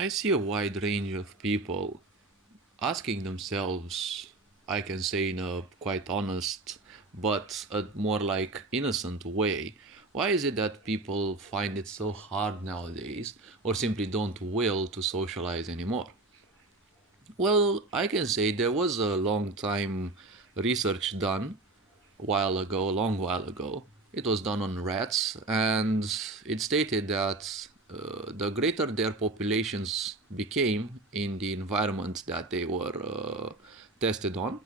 I see a wide range of people asking themselves, I can say in a quite honest but a more like innocent way, why is it that people find it so hard nowadays or simply don't will to socialize anymore? Well, I can say there was a long time research done a long while ago. It was done on rats, and it stated that the greater their populations became in the environment that they were tested on,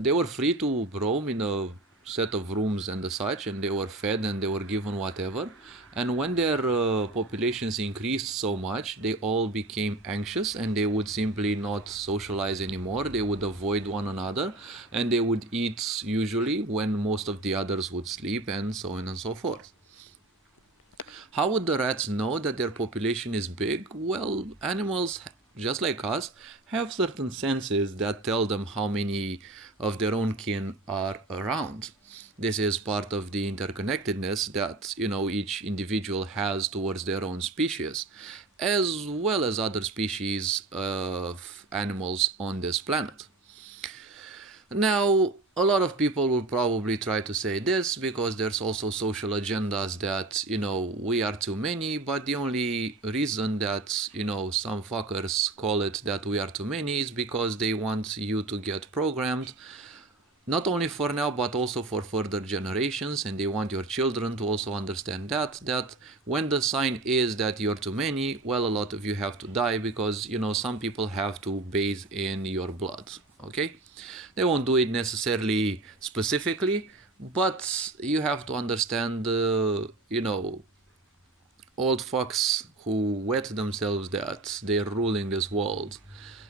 they were free to roam in a set of rooms and the such, and they were fed and they were given whatever. And when their populations increased so much, they all became anxious and they would simply not socialize anymore. They would avoid one another and they would eat usually when most of the others would sleep, and so on and so forth. How would the rats know that their population is big? Well, animals, just like us, have certain senses that tell them how many of their own kin are around. This is part of the interconnectedness that, each individual has towards their own species, as well as other species of animals on this planet. Now, a lot of people will probably try to say this because there's also social agendas that, we are too many, but the only reason that, some fuckers call it that we are too many is because they want you to get programmed, not only for now, but also for further generations, and they want your children to also understand that when the sign is that you're too many, well, a lot of you have to die because, some people have to bathe in your blood, okay? They won't do it necessarily specifically, but you have to understand the, old fucks who wet themselves that they're ruling this world.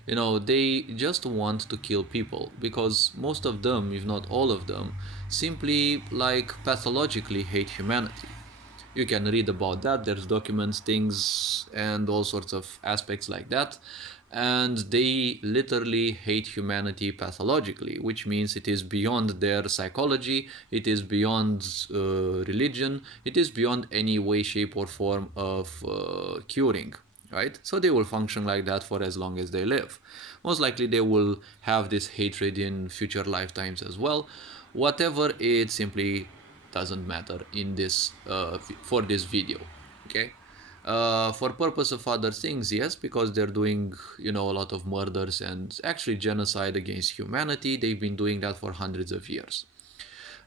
They just want to kill people because most of them, if not all of them, simply like pathologically hate humanity. You can read about that. There's documents, things, and all sorts of aspects like that. And they literally hate humanity pathologically, which means it is beyond their psychology, it is beyond religion, it is beyond any way, shape, or form of curing. Right? So they will function like that for as long as they live. Most likely, they will have this hatred in future lifetimes as well. Whatever, it simply doesn't matter in this for this video. Okay. For purpose of other things, yes, because they're doing, a lot of murders and actually genocide against humanity. They've been doing that for hundreds of years.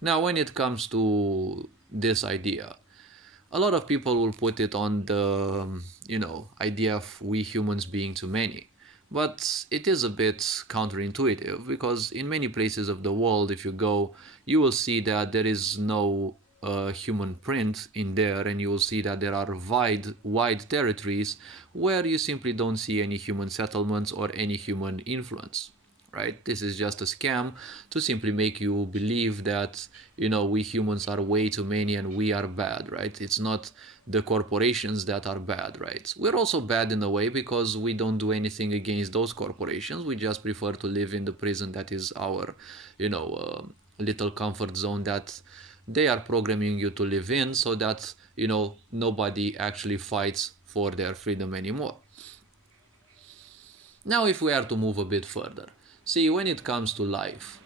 Now, when it comes to this idea, a lot of people will put it on the, idea of we humans being too many. But it is a bit counterintuitive because in many places of the world, if you go, you will see that there is no human print in there, and you will see that there are wide territories where you simply don't see any human settlements or any human influence. Right? This is just a scam to simply make you believe that, we humans are way too many and we are bad, right? It's not the corporations that are bad, right? We're also bad in a way because we don't do anything against those corporations. We just prefer to live in the prison that is our, little comfort zone that they are programming you to live in so that, nobody actually fights for their freedom anymore. Now, if we are to move a bit further, see, when it comes to life,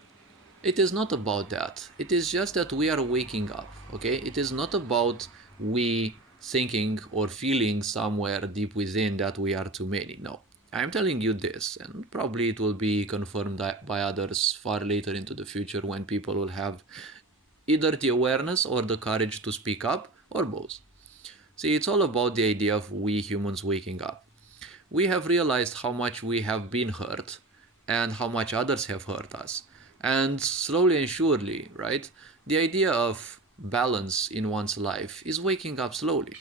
it is not about that. It is just that we are waking up, okay? It is not about we thinking or feeling somewhere deep within that we are too many. No. I'm telling you this, and probably it will be confirmed by others far later into the future when people will have either the awareness or the courage to speak up, or both. See, it's all about the idea of we humans waking up. We have realized how much we have been hurt and how much others have hurt us. And slowly and surely, right, the idea of balance in one's life is waking up slowly.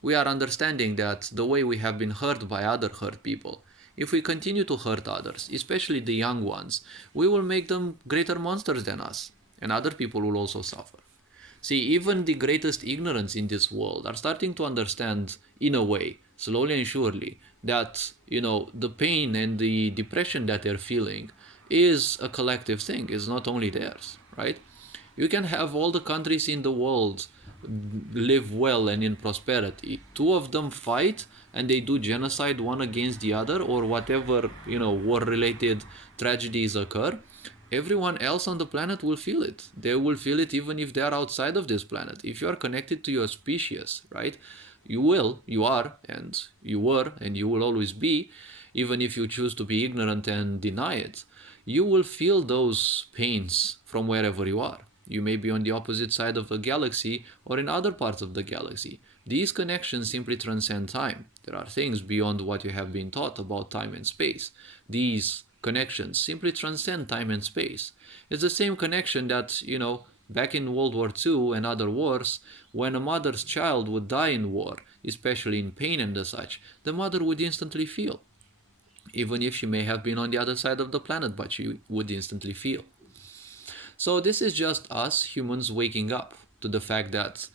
We are understanding that the way we have been hurt by other hurt people, if we continue to hurt others, especially the young ones, we will make them greater monsters than us, and other people will also suffer. See, even the greatest ignorance in this world are starting to understand, in a way, slowly and surely, that, the pain and the depression that they're feeling is a collective thing, is not only theirs, right? You can have all the countries in the world live well and in prosperity. Two of them fight and they do genocide one against the other, or whatever, war related tragedies occur. Everyone else on the planet will feel it. They will feel it even if they are outside of this planet. If you are connected to your species, right? You are, and you were, and you will always be, even if you choose to be ignorant and deny it. You will feel those pains from wherever you are. You may be on the opposite side of the galaxy or in other parts of the galaxy. These connections simply transcend time. There are things beyond what you have been taught about time and space. These connections simply transcend time and space. It's the same connection that, back in World War II and other wars, when a mother's child would die in war, especially in pain and such, the mother would instantly feel. Even if she may have been on the other side of the planet, but she would instantly feel. So this is just us humans waking up to the fact that,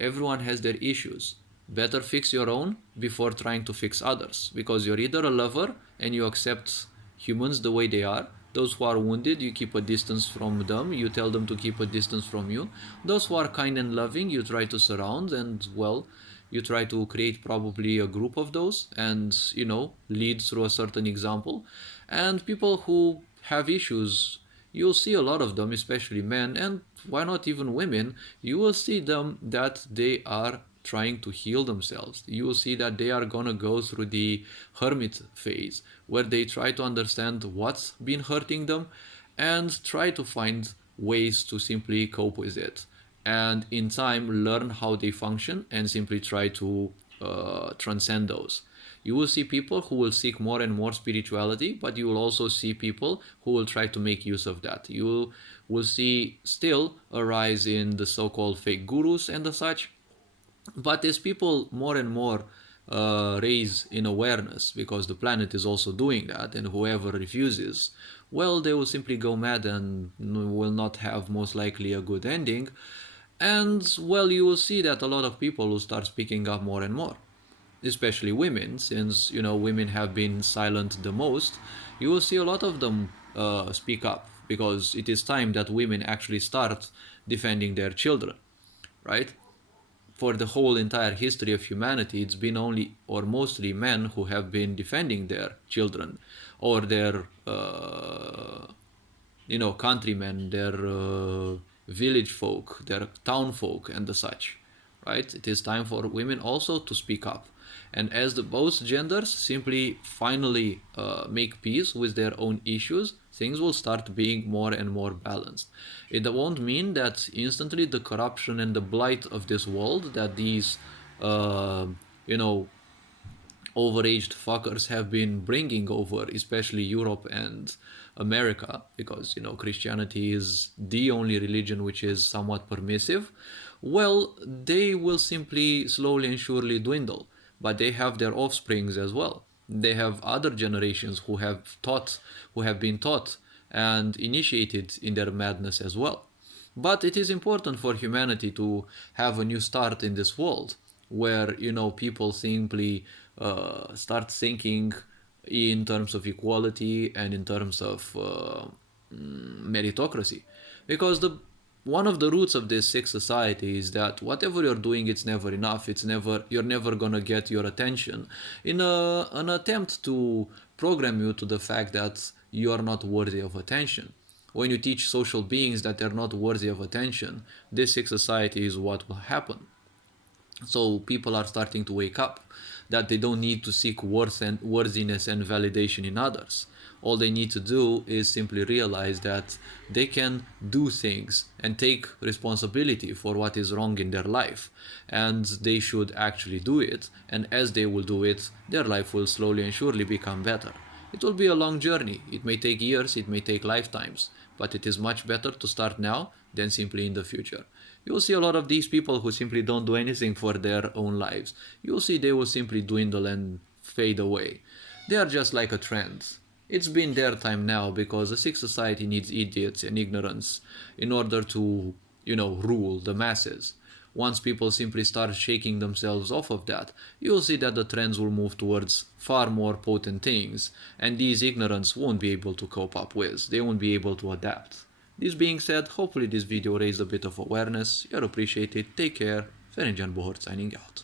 everyone has their issues. Better fix your own before trying to fix others, because you're either a lover and you accept humans the way they are. Those who are wounded, you keep a distance from them, you tell them to keep a distance from you. Those who are kind and loving, you try to surround, and well, you try to create probably a group of those and, lead through a certain example. And people who have issues, you'll see a lot of them, especially men, and why not even women. You will see them that they are trying to heal themselves. You will see that they are gonna go through the hermit phase, where they try to understand what's been hurting them and try to find ways to simply cope with it, and in time learn how they function and simply try to transcend those. You will see people who will seek more and more spirituality, but you will also see people who will try to make use of that. You will see still a rise in the so-called fake gurus and the such, but as people more and more raise in awareness, because the planet is also doing that, and whoever refuses, well, they will simply go mad and will not have most likely a good ending. And well, you will see that a lot of people will start speaking up more and more, especially women, since women have been silent the most. You will see a lot of them speak up, because it is time that women actually start defending their children, right? For the whole entire history of humanity, it's been only or mostly men who have been defending their children or their countrymen, their village folk, their town folk, and the such. Right? It is time for women also to speak up. And as the both genders simply finally make peace with their own issues, things will start being more and more balanced. It won't mean that instantly the corruption and the blight of this world that these, you know, overaged fuckers have been bringing over, especially Europe and America, because Christianity is the only religion which is somewhat permissive. Well, they will simply slowly and surely dwindle, but they have their offsprings as well. They have other generations who have been taught and initiated in their madness as well. But it is important for humanity to have a new start in this world, where people simply start thinking in terms of equality and in terms of meritocracy, because the one of the roots of this sick society is that whatever you're doing, it's never enough. You're never gonna get your attention in an attempt to program you to the fact that you are not worthy of attention. When you teach social beings that they're not worthy of attention, this sick society is what will happen. So people are starting to wake up that they don't need to seek worth and worthiness and validation in others. All they need to do is simply realize that they can do things and take responsibility for what is wrong in their life, and they should actually do it. And as they will do it, their life will slowly and surely become better. It will be a long journey. It may take years, it may take lifetimes, but it is much better to start now than simply in the future. You'll see a lot of these people who simply don't do anything for their own lives. You'll see they will simply dwindle and fade away. They are just like a trend. It's been their time now, because a sick society needs idiots and ignorance in order to, rule the masses. Once people simply start shaking themselves off of that, you'll see that the trends will move towards far more potent things, and these ignorance won't be able to cope up with. They won't be able to adapt. This being said, hopefully this video raised a bit of awareness. You're appreciated. Take care. Ferencan Bohort signing out.